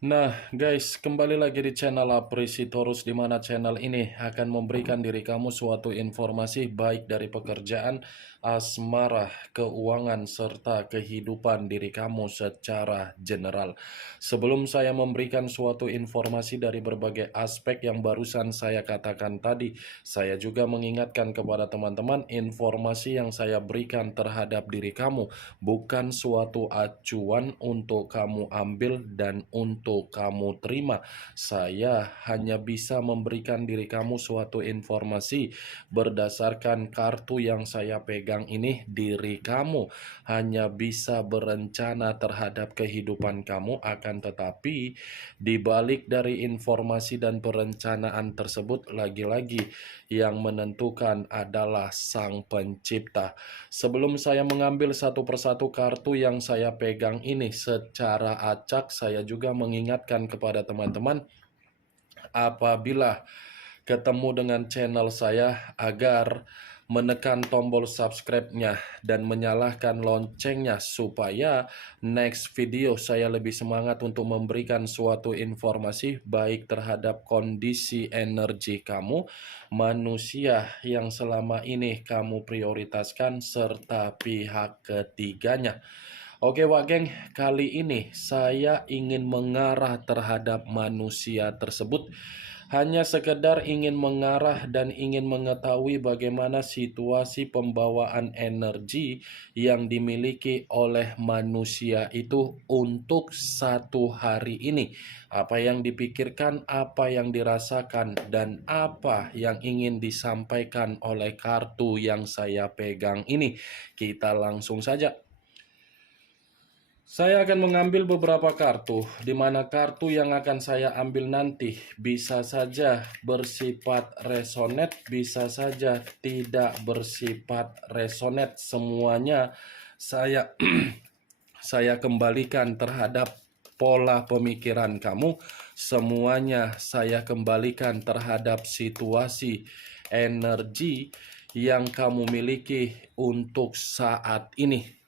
Nah, guys, kembali lagi di channel Apresitorus, di mana channel ini akan memberikan diri kamu suatu informasi baik dari pekerjaan, asmara, keuangan, serta kehidupan diri kamu secara general. Sebelum saya memberikan suatu informasi dari berbagai aspek yang barusan saya katakan tadi, saya juga mengingatkan kepada teman-teman informasi yang saya berikan terhadap diri kamu bukan suatu acuan untuk kamu ambil dan untuk kamu terima. Saya hanya bisa memberikan diri kamu suatu informasi berdasarkan kartu yang saya pegang ini. Diri kamu hanya bisa berencana terhadap kehidupan kamu, akan tetapi di balik dari informasi dan perencanaan tersebut, lagi-lagi yang menentukan adalah Sang Pencipta. Sebelum saya mengambil satu persatu kartu yang saya pegang ini secara acak, saya juga mengingatkan kepada teman-teman apabila ketemu dengan channel saya agar menekan tombol subscribe-nya dan menyalakan loncengnya supaya next video saya lebih semangat untuk memberikan suatu informasi baik terhadap kondisi energi kamu, manusia yang selama ini kamu prioritaskan, serta pihak ketiganya. Oke Wak Geng, kali ini saya ingin mengarah terhadap manusia tersebut. Hanya sekedar ingin mengarah dan ingin mengetahui bagaimana situasi pembawaan energi yang dimiliki oleh manusia itu untuk satu hari ini. Apa yang dipikirkan, apa yang dirasakan, dan apa yang ingin disampaikan oleh kartu yang saya pegang ini. Kita langsung saja. Saya akan mengambil beberapa kartu, di mana kartu yang akan saya ambil nanti bisa saja bersifat resonate, bisa saja tidak bersifat resonate. Semuanya saya saya kembalikan terhadap pola pemikiran kamu. Semuanya saya kembalikan terhadap situasi energi yang kamu miliki untuk saat ini.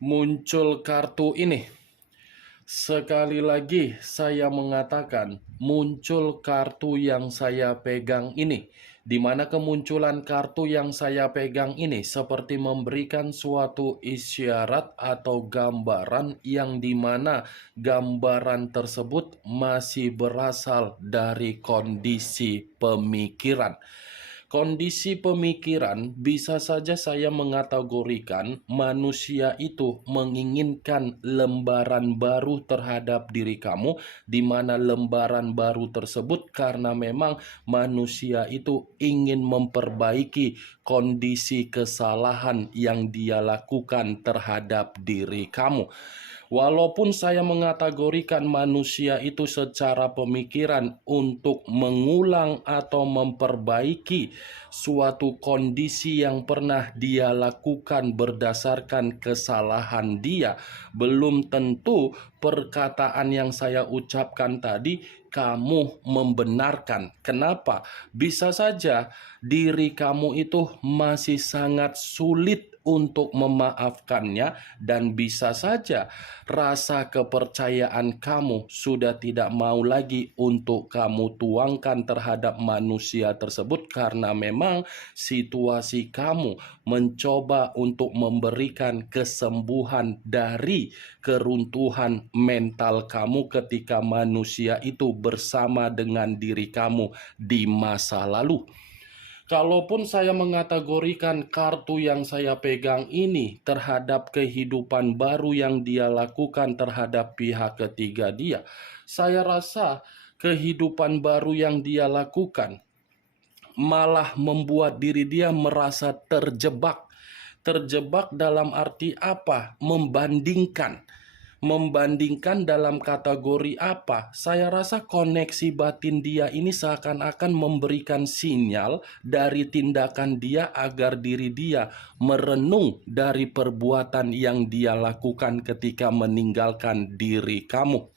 Muncul kartu ini. Sekali lagi saya mengatakan muncul kartu yang saya pegang ini, di mana kemunculan kartu yang saya pegang ini seperti memberikan suatu isyarat atau gambaran yang dimana gambaran tersebut masih berasal dari kondisi pemikiran. Kondisi pemikiran bisa saja saya mengategorikan manusia itu menginginkan lembaran baru terhadap diri kamu, di mana lembaran baru tersebut karena memang manusia itu ingin memperbaiki kondisi kesalahan yang dia lakukan terhadap diri kamu. Walaupun saya mengategorikan manusia itu secara pemikiran untuk mengulang atau memperbaiki suatu kondisi yang pernah dia lakukan berdasarkan kesalahan dia, belum tentu perkataan yang saya ucapkan tadi kamu membenarkan. Kenapa? Bisa saja diri kamu itu masih sangat sulit untuk memaafkannya, dan bisa saja rasa kepercayaan kamu sudah tidak mau lagi untuk kamu tuangkan terhadap manusia tersebut karena memang situasi kamu mencoba untuk memberikan kesembuhan dari keruntuhan mental kamu ketika manusia itu bersama dengan diri kamu di masa lalu. Kalaupun saya mengategorikan kartu yang saya pegang ini terhadap kehidupan baru yang dia lakukan terhadap pihak ketiga dia, saya rasa kehidupan baru yang dia lakukan malah membuat diri dia merasa terjebak. Terjebak dalam arti apa? Membandingkan dalam kategori apa? Saya rasa koneksi batin dia ini seakan-akan memberikan sinyal dari tindakan dia agar diri dia merenung dari perbuatan yang dia lakukan ketika meninggalkan diri kamu.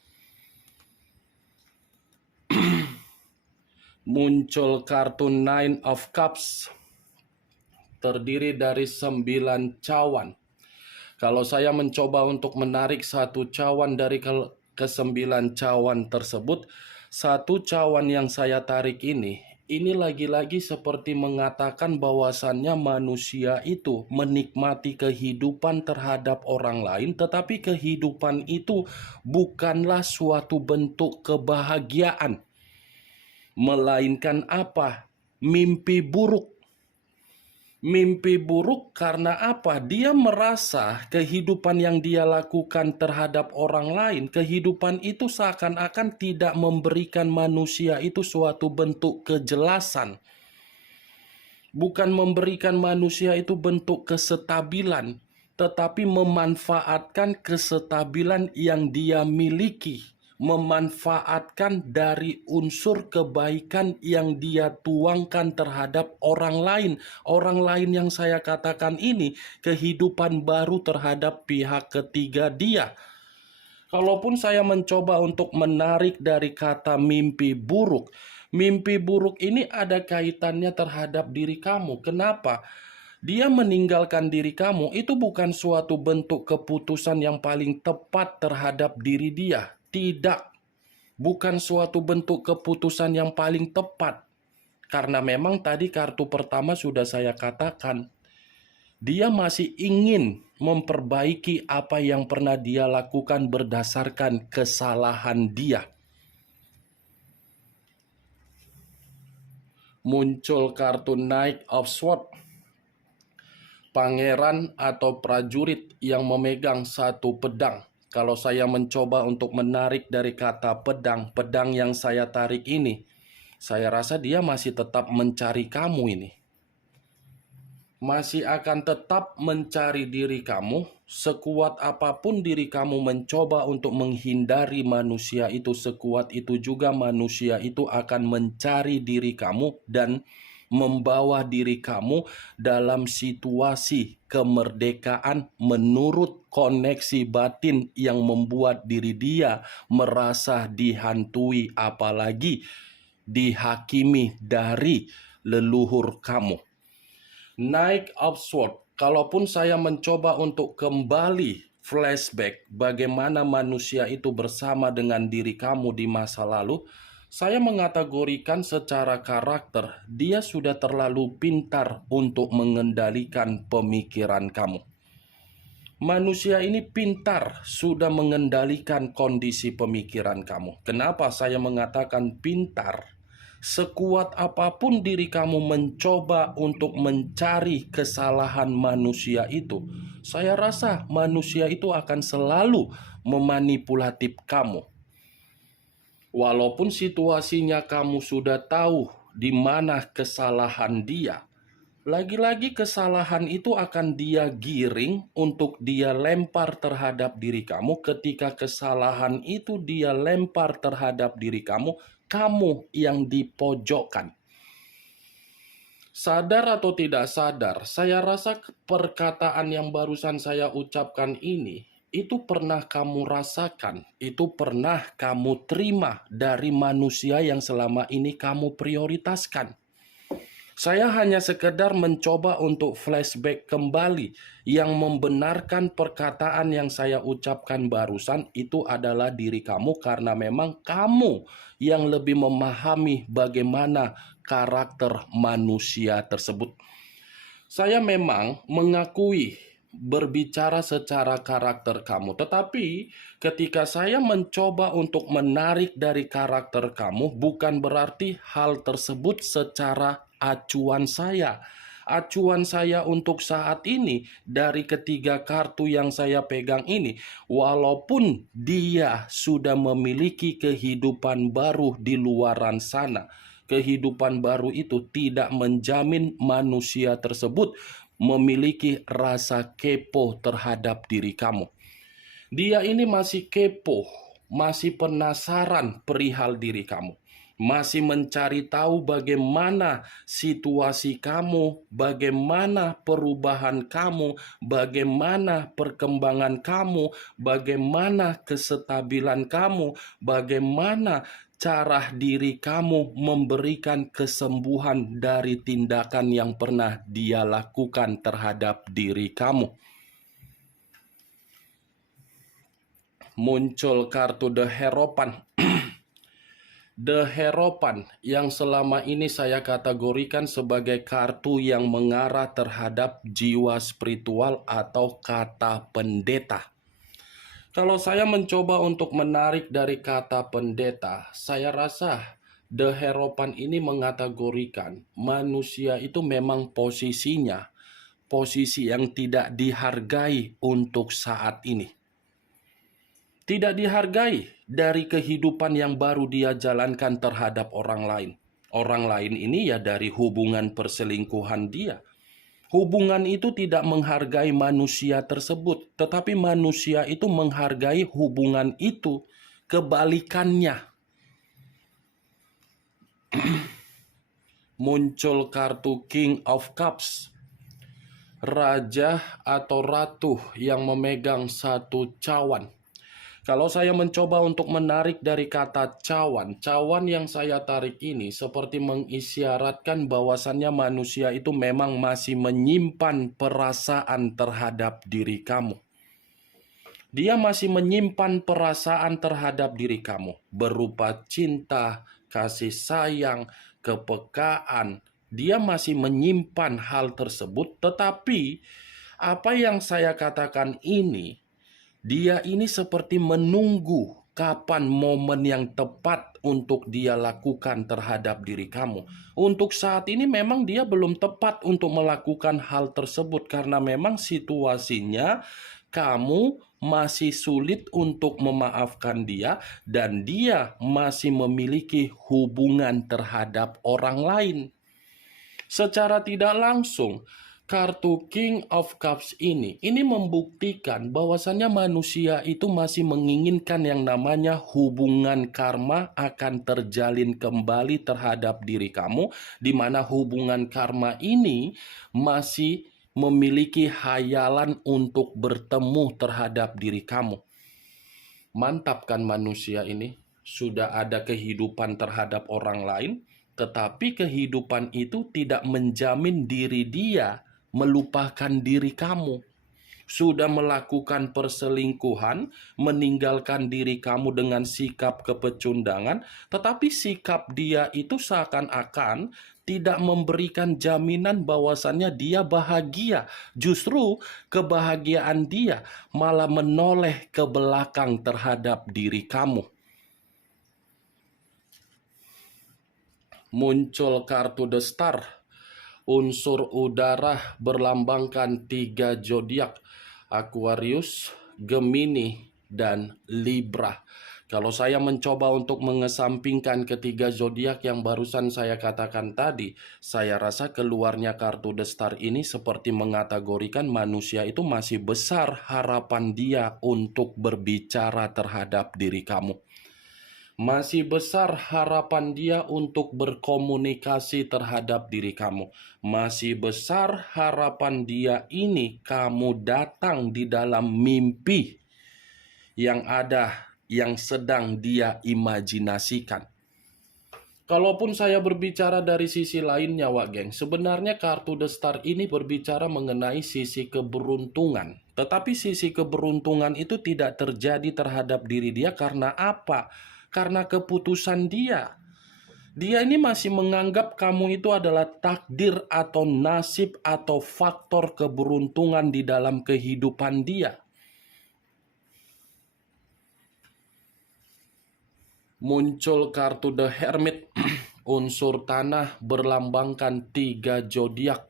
muncul kartu Nine of Cups, terdiri dari 9 cawan. Kalau saya mencoba untuk menarik satu cawan dari ke-9 cawan tersebut, satu cawan yang saya tarik ini lagi-lagi seperti mengatakan bahwasannya manusia itu menikmati kehidupan terhadap orang lain, tetapi kehidupan itu bukanlah suatu bentuk kebahagiaan, melainkan apa? Mimpi buruk. Mimpi buruk karena apa? Dia merasa kehidupan yang dia lakukan terhadap orang lain, kehidupan itu seakan-akan tidak memberikan manusia itu suatu bentuk kejelasan. Bukan memberikan manusia itu bentuk kesestabilan, tetapi memanfaatkan kesestabilan yang dia miliki, memanfaatkan dari unsur kebaikan yang dia tuangkan terhadap orang lain. Orang lain yang saya katakan ini kehidupan baru terhadap pihak ketiga dia. Kalaupun saya mencoba untuk menarik dari kata mimpi buruk ini ada kaitannya terhadap diri kamu. Kenapa? Dia meninggalkan diri kamu itu bukan suatu bentuk keputusan yang paling tepat terhadap diri dia. Tidak, bukan suatu bentuk keputusan yang paling tepat. Karena memang tadi kartu pertama sudah saya katakan, dia masih ingin memperbaiki apa yang pernah dia lakukan berdasarkan kesalahan dia. Muncul kartu Knight of Swords, pangeran atau prajurit yang memegang satu pedang. Kalau saya mencoba untuk menarik dari kata pedang, pedang yang saya tarik ini, saya rasa dia masih tetap mencari kamu ini. Masih akan tetap mencari diri kamu, sekuat apapun diri kamu mencoba untuk menghindari manusia itu, sekuat itu juga manusia itu akan mencari diri kamu dan membawa diri kamu dalam situasi kemerdekaan menurut koneksi batin yang membuat diri dia merasa dihantui, apalagi dihakimi dari leluhur kamu. Knight of Swords, kalaupun saya mencoba untuk kembali flashback bagaimana manusia itu bersama dengan diri kamu di masa lalu, saya mengategorikan secara karakter, dia sudah terlalu pintar untuk mengendalikan pemikiran kamu. Manusia ini pintar sudah mengendalikan kondisi pemikiran kamu. Kenapa saya mengatakan pintar? Sekuat apapun diri kamu mencoba untuk mencari kesalahan manusia itu, saya rasa manusia itu akan selalu memanipulatif kamu. Walaupun situasinya kamu sudah tahu di mana kesalahan dia, lagi-lagi kesalahan itu akan dia giring untuk dia lempar terhadap diri kamu. Ketika kesalahan itu dia lempar terhadap diri kamu, kamu yang dipojokkan. Sadar atau tidak sadar, saya rasa perkataan yang barusan saya ucapkan ini, itu pernah kamu rasakan, itu pernah kamu terima dari manusia yang selama ini kamu prioritaskan. Saya hanya sekedar mencoba untuk flashback kembali yang membenarkan perkataan yang saya ucapkan barusan itu adalah diri kamu, karena memang kamu yang lebih memahami bagaimana karakter manusia tersebut. Saya memang mengakui berbicara secara karakter kamu, tetapi ketika saya mencoba untuk menarik dari karakter kamu, bukan berarti hal tersebut secara acuan saya. Acuan saya untuk saat ini dari ketiga kartu yang saya pegang ini, walaupun dia sudah memiliki kehidupan baru di luaran sana, kehidupan baru itu tidak menjamin manusia tersebut memiliki rasa kepo terhadap diri kamu. Dia ini masih kepo, masih penasaran perihal diri kamu, masih mencari tahu bagaimana situasi kamu, bagaimana perubahan kamu, bagaimana perkembangan kamu, bagaimana kesetabilan kamu, bagaimana cara diri kamu memberikan kesembuhan dari tindakan yang pernah dia lakukan terhadap diri kamu. Muncul kartu The Hierophant. The Hierophant yang selama ini saya kategorikan sebagai kartu yang mengarah terhadap jiwa spiritual atau kata pendeta. Kalau saya mencoba untuk menarik dari kata pendeta, saya rasa The Hierophant ini mengategorikan manusia itu memang posisinya, posisi yang tidak dihargai untuk saat ini. Tidak dihargai dari kehidupan yang baru dia jalankan terhadap orang lain. Orang lain ini ya dari hubungan perselingkuhan dia. Hubungan itu tidak menghargai manusia tersebut, tetapi manusia itu menghargai hubungan itu. Kebalikannya. Muncul kartu King of Cups. Raja atau ratu yang memegang satu cawan. Kalau saya mencoba untuk menarik dari kata cawan, cawan yang saya tarik ini seperti mengisyaratkan bahwasannya manusia itu memang masih menyimpan perasaan terhadap diri kamu. Dia masih menyimpan perasaan terhadap diri kamu, berupa cinta, kasih sayang, kepekaan. Dia masih menyimpan hal tersebut, tetapi apa yang saya katakan ini, dia ini seperti menunggu kapan momen yang tepat untuk dia lakukan terhadap diri kamu. Untuk saat ini memang dia belum tepat untuk melakukan hal tersebut karena memang situasinya kamu masih sulit untuk memaafkan dia dan dia masih memiliki hubungan terhadap orang lain. Secara tidak langsung, kartu King of Cups ini membuktikan bahwasannya manusia itu masih menginginkan yang namanya hubungan karma akan terjalin kembali terhadap diri kamu, di mana hubungan karma ini masih memiliki hayalan untuk bertemu terhadap diri kamu. Mantap kan manusia ini? Sudah ada kehidupan terhadap orang lain, tetapi kehidupan itu tidak menjamin diri dia melupakan diri kamu. Sudah melakukan perselingkuhan, meninggalkan diri kamu dengan sikap kepecundangan, tetapi sikap dia itu seakan-akan tidak memberikan jaminan bahwasannya dia bahagia. Justru kebahagiaan dia malah menoleh ke belakang terhadap diri kamu. Muncul kartu The Star. Unsur udara berlambangkan 3 zodiak, Aquarius, Gemini, dan Libra. Kalau saya mencoba untuk mengesampingkan ketiga zodiak yang barusan saya katakan tadi, saya rasa keluarnya kartu The Star ini seperti mengategorikan manusia itu masih besar harapan dia untuk berbicara terhadap diri kamu. Masih besar harapan dia untuk berkomunikasi terhadap diri kamu. Masih besar harapan dia ini kamu datang di dalam mimpi yang ada, yang sedang dia imajinasikan. Kalaupun saya berbicara dari sisi lainnya, Wak Geng, sebenarnya kartu The Star ini berbicara mengenai sisi keberuntungan. Tetapi sisi keberuntungan itu tidak terjadi terhadap diri dia karena apa? Karena keputusan dia. Dia ini masih menganggap kamu itu adalah takdir atau nasib atau faktor keberuntungan di dalam kehidupan dia. Muncul kartu The Hermit. Unsur tanah berlambangkan 3 zodiak,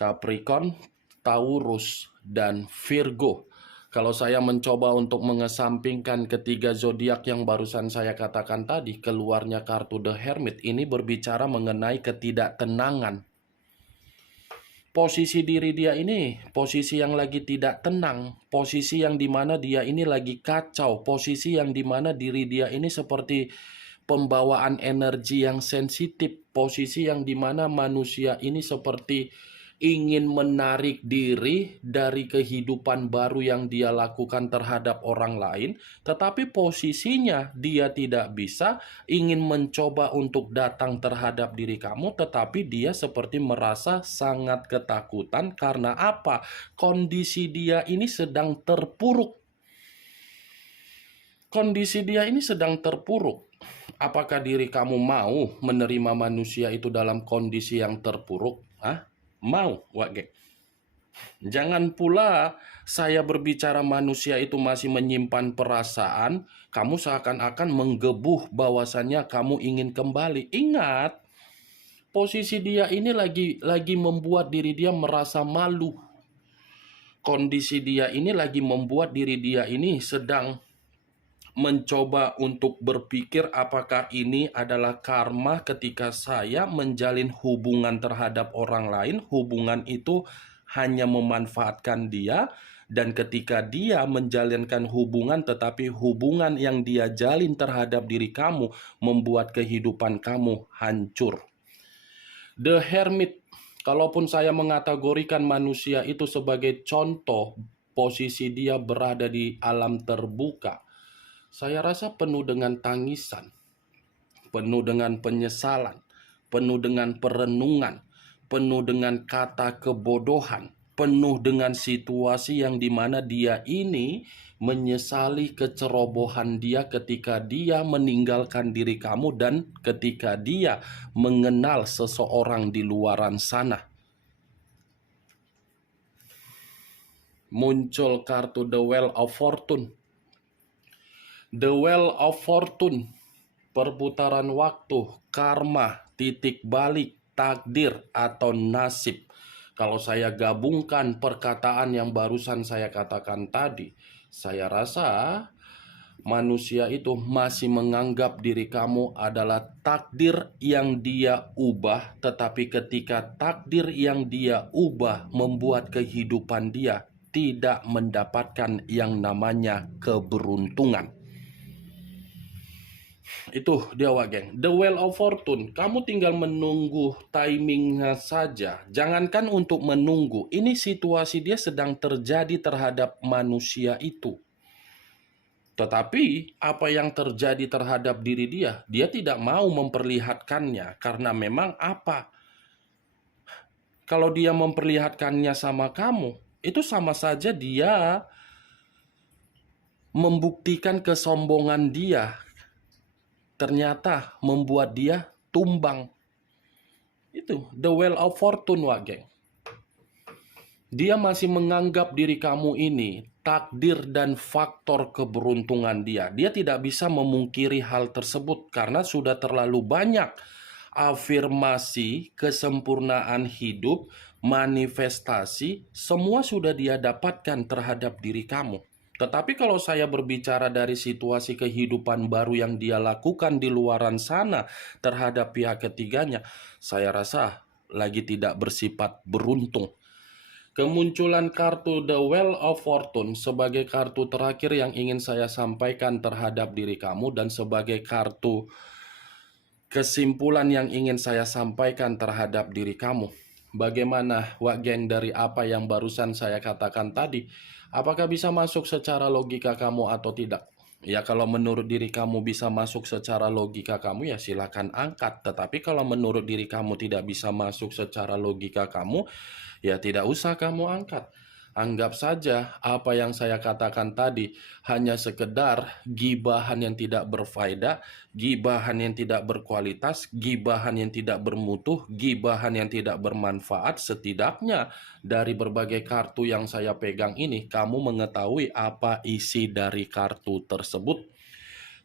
Capricorn, Taurus, dan Virgo. Kalau saya mencoba untuk mengesampingkan ketiga zodiak yang barusan saya katakan tadi, keluarnya kartu The Hermit ini berbicara mengenai ketidaktenangan. Posisi diri dia ini, posisi yang lagi tidak tenang, posisi yang dimana dia ini lagi kacau, posisi yang dimana diri dia ini seperti pembawaan energi yang sensitif, posisi yang dimana manusia ini seperti ingin menarik diri dari kehidupan baru yang dia lakukan terhadap orang lain, tetapi posisinya dia tidak bisa, ingin mencoba untuk datang terhadap diri kamu, tetapi dia seperti merasa sangat ketakutan. Karena apa? Kondisi dia ini sedang terpuruk. Kondisi dia ini sedang terpuruk. Apakah diri kamu mau menerima manusia itu dalam kondisi yang terpuruk? Mau, Wage. Jangan pula saya berbicara manusia itu masih menyimpan perasaan, kamu seakan-akan menggebuh bahwasannya kamu ingin kembali. Ingat, posisi dia ini lagi membuat diri dia merasa malu. Kondisi dia ini lagi membuat diri dia ini sedang mencoba untuk berpikir apakah ini adalah karma ketika saya menjalin hubungan terhadap orang lain. Hubungan itu hanya memanfaatkan dia, dan ketika dia menjalinkan hubungan, tetapi hubungan yang dia jalin terhadap diri kamu membuat kehidupan kamu hancur. The Hermit, kalaupun saya mengategorikan manusia itu sebagai contoh, posisi dia berada di alam terbuka, saya rasa penuh dengan tangisan, penuh dengan penyesalan, penuh dengan perenungan, penuh dengan kata kebodohan, penuh dengan situasi yang dimana dia ini menyesali kecerobohan dia ketika dia meninggalkan diri kamu dan ketika dia mengenal seseorang di luaran sana. Muncul kartu The Wheel of Fortune. The Wheel of Fortune, perputaran waktu, karma, titik balik, takdir, atau nasib. Kalau saya gabungkan perkataan yang barusan saya katakan tadi, saya rasa manusia itu masih menganggap diri kamu adalah takdir yang dia ubah, tetapi ketika takdir yang dia ubah membuat kehidupan dia tidak mendapatkan yang namanya keberuntungan. Itu dia, Wageng. The Wheel of Fortune, kamu tinggal menunggu timingnya saja. Jangankan untuk menunggu, ini situasi dia sedang terjadi terhadap manusia itu. Tetapi apa yang terjadi terhadap diri dia, dia tidak mau memperlihatkannya. Karena memang apa? Kalau dia memperlihatkannya sama kamu, itu sama saja dia membuktikan kesombongan dia, ternyata membuat dia tumbang. Itu The Wheel of Fortune, Wageng. Dia masih menganggap diri kamu ini takdir dan faktor keberuntungan dia. Dia tidak bisa memungkiri hal tersebut karena sudah terlalu banyak afirmasi, kesempurnaan hidup, manifestasi, semua sudah dia dapatkan terhadap diri kamu. Tetapi kalau saya berbicara dari situasi kehidupan baru yang dia lakukan di luaran sana terhadap pihak ketiganya, saya rasa lagi tidak bersifat beruntung. Kemunculan kartu The Wheel of Fortune sebagai kartu terakhir yang ingin saya sampaikan terhadap diri kamu dan sebagai kartu kesimpulan yang ingin saya sampaikan terhadap diri kamu. Bagaimana, Wak Geng, dari apa yang barusan saya katakan tadi? Apakah bisa masuk secara logika kamu atau tidak? Ya, kalau menurut diri kamu bisa masuk secara logika kamu, ya silakan angkat. Tetapi kalau menurut diri kamu tidak bisa masuk secara logika kamu, ya tidak usah kamu angkat. Anggap saja apa yang saya katakan tadi hanya sekedar gibahan yang tidak berfaedah, gibahan yang tidak berkualitas, gibahan yang tidak bermutu, gibahan yang tidak bermanfaat. Setidaknya dari berbagai kartu yang saya pegang ini, kamu mengetahui apa isi dari kartu tersebut.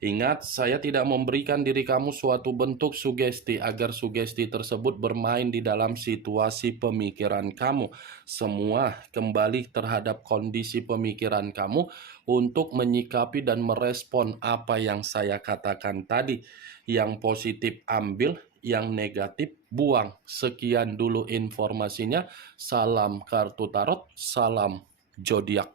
Ingat, saya tidak memberikan diri kamu suatu bentuk sugesti agar sugesti tersebut bermain di dalam situasi pemikiran kamu. Semua kembali terhadap kondisi pemikiran kamu untuk menyikapi dan merespon apa yang saya katakan tadi. Yang positif ambil, yang negatif buang. Sekian dulu informasinya. Salam kartu tarot, salam zodiak.